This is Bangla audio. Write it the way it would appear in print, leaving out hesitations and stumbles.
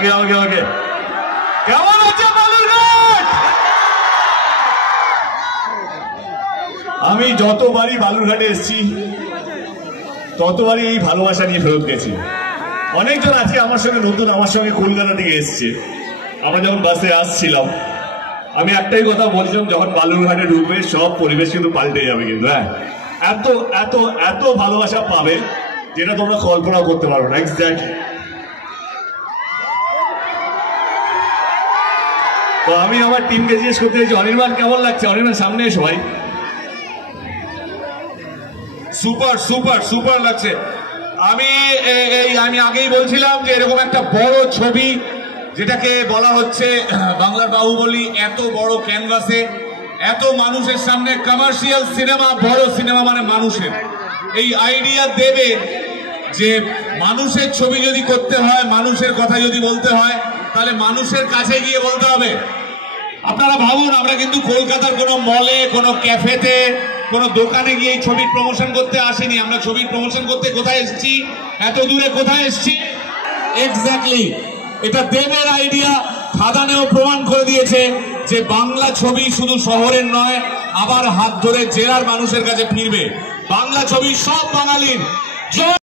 ওকে ওকে ওকে কেমন আছে বালুরঘাট? আমি যতবারই বালুরঘাটে এসেছি ততবারই এই ভালোবাসা নিয়ে ফেরত গেছি। অনেকজন আজকে আমার সঙ্গে নতুন আমার সঙ্গে কলকাতা থেকে এসছে। আমরা যখন বাসে আসছিলাম আমি একটাই কথা বলছিলাম, যখন বালুরঘাটে ঢুকবে সব পরিবেশ কিন্তু পাল্টে যাবে, কিন্তু হ্যাঁ এত এত এত ভালোবাসা পাবে যেটা তোমরা কল্পনা করতে পারো না। এক্স্যাক্টলি। তো আমি আমার টিমকে জিজ্ঞেস করতে চাইছি, অনির্বাণ কেমন লাগছে? অনির্বাণ সামনে এসো ভাই। সুপার সুপার সুপার লাগছে। আমি আগেই বলছিলাম যে এরকম একটা বড় ছবি যেটাকে বলা হচ্ছে বাংলার বাহুবলী, এত বড় ক্যানভাসে এত মানুষের সামনে কমার্শিয়াল সিনেমা, বড় সিনেমা মানে মানুষের, এই আইডিয়া দেবে যে মানুষের ছবি যদি করতে হয়, মানুষের কথা যদি বলতে হয়, তাহলে মানুষের কাছে গিয়ে বলতে হবে। আপনারা ভাবুন, আমরা কিন্তু কলকাতার কোনো মলে, কোনো ক্যাফেতে, কোনো দোকানে গিয়ে এই ছবির প্রমোশন করতে আসিনি। আমরা ছবির প্রমোশন করতে কোথায় এসেছি? এত দূরে কোথায় এসেছি? এক্স্যাক্টলি। এটা দেবের আইডিয়া। খাদানেও প্রমাণ করে দিয়েছে যে বাংলা ছবি শুধু শহরের নয়, আবার হাত ধরে জেলার মানুষের কাছে ফিরবে। বাংলা ছবি সব বাঙালির।